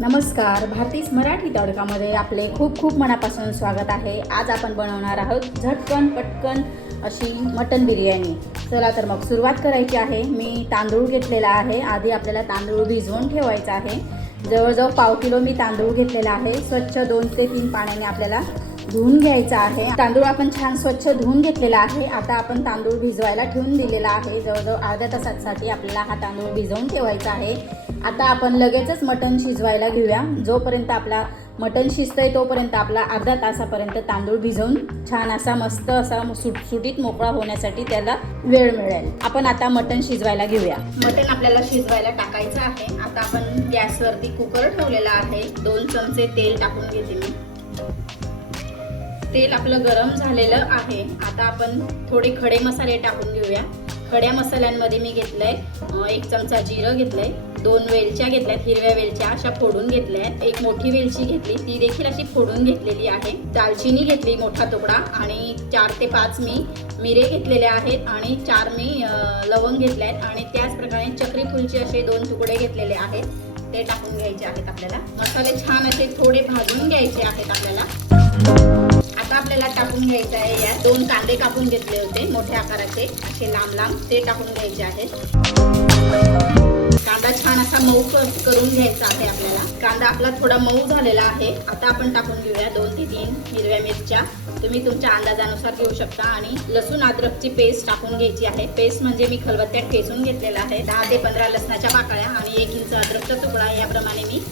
नमस्कार, भारतीस मराठी तडकामध्ये आपले खूप खूप मनापासून स्वागत आहे। आज आपण बनवणार आहोत झटकन पटकन अशी मटन बिर्याणी। चला तर मग सुरुवात करायची आहे। मी तांदूळ घेतलेला आहे। आधी आपल्याला तांदूळ भिजवून ठेवायचा आहे। जवळजवळ पाव किलो मी तांदूळ घेतलेला आहे। स्वच्छ 2 ते 3 पाण्याने आपल्याला धुवून घ्यायचा आहे। तांदूळ आपण छान स्वच्छ धुवून घेतलेला आहे। आता आपण तांदूळ भिजवायला ठेवून दिलेला आहे। जवळजवळ अर्ध्या तासासाठी आपल्याला हा तांदूळ भिजवून ठेवायचा आहे। आता आपण लगेचच मटण शिजवायला घेऊया। जोपर्यंत आपला मटण शिजतंय तोपर्यंत आपला अर्धा तासापर्यंत तांदूळ भिजवून छान असा मस्त असा सुटसुटीत मोकळा होण्यासाठी त्याला वेळ मिळेल। आपण आता मटण शिजवायला घेऊया। मटण आपल्याला शिजवायला टाकायचं आहे। आता आपण गॅसवरती कुकर ठेवलेला आहे। 2 चमचे तेल टाकून घेते मी। तेल आपलं गरम झालेलं आहे। आता आपण थोडे खडे मसाले टाकून घेऊया। खड्या मसाल्यांमध्ये मी घेतलंय 1 चमचा जिरं घेतलंय, 2 वेलच्या घेतल्यात, हिरव्या वेलच्या अशा फोडून घेतल्यात, 1 मोठी वेलची घेतली ती देखील अशी फोडून घेतलेली आहे, दालचिनी घेतली मोठा तुकडा आणि 4 ते 5 मी मिरे घेतलेले आहेत आणि 4 मी लवंग घेतले आहेत आणि त्याच प्रकारे चक्री फुलचे असे 2 तुकडे घेतलेले आहेत, ते टाकून घ्यायचे आहेत आपल्याला। मसाले छान असे थोडे भाजून घ्यायचे आहेत आपल्याला। आता आपल्याला टाकून घ्यायचं आहे यात 2 कांदे कापून घेतले होते मोठ्या आकाराचे असे लांब लांब, ते टाकून घ्यायचे आहेत। कांदा छान असा मऊ करून घ्यायचा आहे आपल्याला। कांदा आपला थोडा मऊ झालेला आहे। आता आपण टाकून घेऊया 2 ते 3 हिरव्या मिरच्या, तुम्ही तुमच्या अंदाजानुसार घेऊ शकता आणि लसूण अद्रकची पेस्ट टाकून घ्यायची आहे। पेस्ट म्हणजे मी खलबत्त्यात ठेचून घेतलेला आहे। 10 ते 15 लसणाच्या पाकळ्या आणि 1 इंच अद्रकचा तुकडा याप्रमाणे मी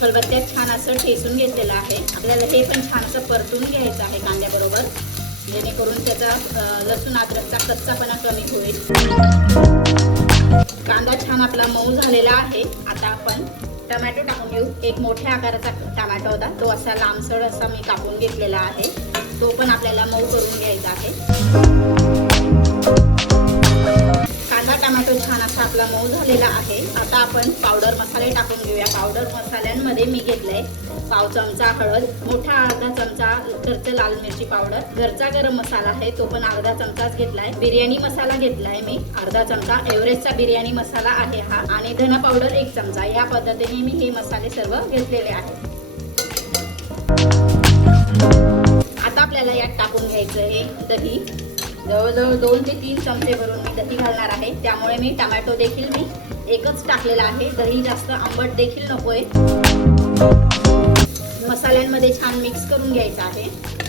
खलबत्त्यात छान असं ठेचून घेतलेलं आहे। आपल्याला हे पण छान असं परतून घ्यायचं आहे कांद्याबरोबर, जेणेकरून त्याचा लसूण अद्रकचा कच्चापणा कमी होईल। कांदा छान आपला मऊ झालेला आहे। आता आपण टोमॅटो टाकून घेऊ। 1 मोठ्या आकाराचा टोमॅटो होता, तो असा लांबसळ असा मी कापून घेतलेला आहे, तो पण आपल्याला मऊ करून घ्यायचा आहे। कांदा टोमॅटो छान असा आपला मऊ झालेला आहे। आता आपण पावडर मसाले टाकून घेऊया। पावडर मसाल्यांमध्ये मी घेतलंय पाव चमचा हळद, मोठा अर्धा चमचा घरचं लाल मिरची पावडर, घरचा गरम मसाला आहे तो पण अर्धा चमचाच घेतलाय, बिर्याणी मसाला घेतलाय मी अर्धा चमचा, एव्हरेस्टचा बिर्याणी मसाला आहे हा, आणि धना पावडर 1 चमचा। या पद्धतीने मी हे मसाले सर्व घेतलेले आहेत। आता आपल्याला यात टाकून घ्यायचं आहे दही। जवळजवळ 2 ते 3 चमचे भरून मी दही घालणार आहे, त्यामुळे मी टोमॅटो देखील मी एकच टाकलेला आहे। दही जास्त आंबट देखील नकोय। मसाल्यांमध्ये छान मिक्स करून घ्यायचं आहे।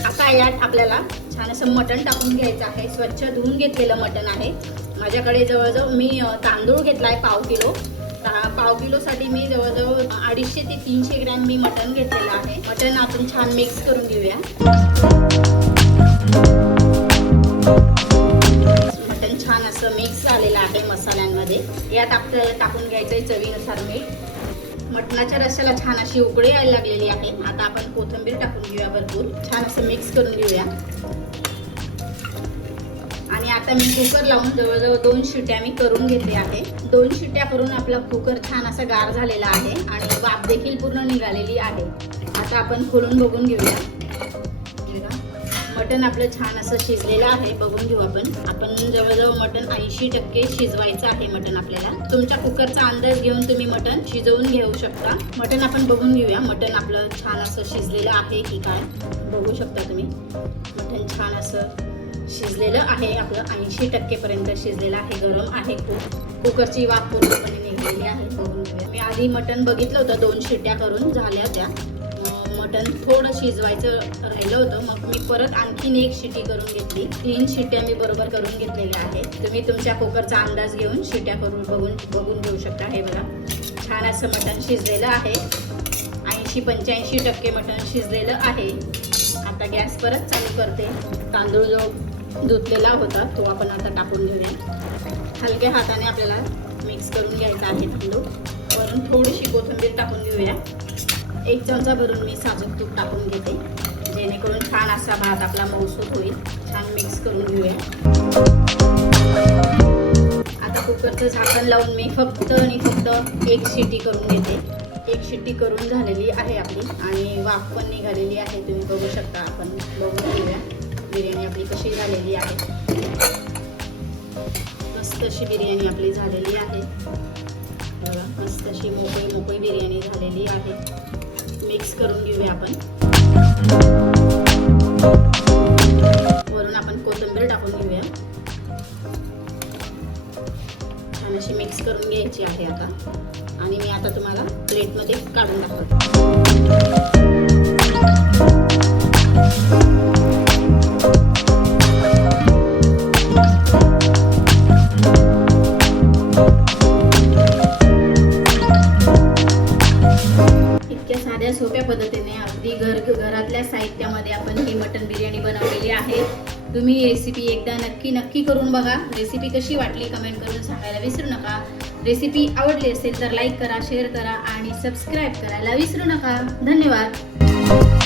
आता यात आपल्याला छान असं मटण टाकून घ्यायचं आहे। स्वच्छ धुवून घेतलेलं मटण आहे माझ्याकडे। जवळजवळ मी तांदूळ घेतलाय पाव किलो। पाव किलोसाठी मी जवळजवळ 250 ते 300 ग्रॅम मी मटण घेतलेलं आहे। मटण आपण छान मिक्स करून घेऊया। मटण छान असं मिक्स झालेलं आहे मसाल्यांमध्ये। यात आपल्याला टाकून घ्यायचंय चवीनुसार मीठ। मटणाच्या रस्स्याला छान अशी उकळी यायला लागलेली आहे। आता आपण कोथिंबीर टाकून घेऊया भरपूर, छान असं मिक्स करून घेऊया। आणि आता मी कुकर लावून जवळजवळ 2 शिट्या मी करून घेतले आहे। 2 शिट्या करून आपला कुकर छान असा गार झालेला आहे आणि वाफ देखील पूर्ण निघालेली आहे। आता आपण खोलून बघून घेऊया। मटण आपलं छान असं शिजलेलं आहे, बघून घेऊ आपण जवळजवळ मटण 80% शिजवायचं आहे मटण आपल्याला। तुमच्या कुकरचा अंदाज घेऊन तुम्ही मटण शिजवून घेऊ शकता। मटण आपण बघून घेऊया मटण आपलं छान असं शिजलेलं आहे की काय, बघू शकता तुम्ही। मटण छान असं शिजलेलं आहे आपलं, 80% पर्यंत शिजलेलं आहे। गरम आहे खूप, कुकरची वाफ पूर्णपणे निघालेली आहे, बघून घेऊया। मी आधी मटण बघितलं होतं, 2 शिट्या करून झाल्या त्या। मटण थोडं शिजवायचं राहिलं होतं, मग मी परत आणखीन 1 शिटी करून घेतली। 3 शिट्या मी बरोबर करून घेतलेल्या आहेत। तुम्ही तुमच्या कुकरचा अंदाज घेऊन शिट्या करून बघून घेऊ शकता। हे बघा छान असं मटण शिजलेलं आहे, 80-85% मटण शिजलेलं आहे। आता गॅस परत चालू करते। तांदूळ जो धुतलेला होता तो आपण आता टाकून घेऊया। हलक्या हाताने आपल्याला मिक्स करून घ्यायचा आहे तांदूळ। वरून थोडीशी कोथिंबीर टाकून घेऊया। 1 चमचा भरून मी साजूक तूप टाकून घेते, जेणेकरून छान असा भात आपला मऊसूत होईल। छान मिक्स करून घेऊया। आता कुकरचं झाकण लावून मी फक्त 1 शिटी करून घेते। 1 शिट्टी करून झालेली आहे आपली आणि वाफ पण निघालेली आहे, तुम्ही बघू शकता। आपण बघून घेऊया बिर्याणी आपली कशी झालेली आहे। मस्त अशी बिर्याणी आपली झालेली आहे। मस्त अशी मोकळी बिर्याणी झालेली आहे। मिक्स करून घेऊया आपण. वरून आपण कोथिंबीर टाकून घेऊया. छान अशी मिक्स करून घ्यायची आहे आता. आणि मी आता तुम्हाला प्लेटमध्ये काढून दाखवते. साध्या सोप्या पद्धतीने अगदी घरातल्या साहित्यामध्ये आपण ही मटन बिर्याणी बनवलेली आहे. तुम्ही रेसिपी एकदा नक्की करून बघा. रेसिपी कशी वाटली कमेंट करून सांगायला विसरू नका. रेसिपी आवडली असेल तर लाईक करा, शेअर करा आणि सबस्क्राईब करायला विसरू नका. धन्यवाद.